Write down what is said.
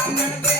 पाणी कागद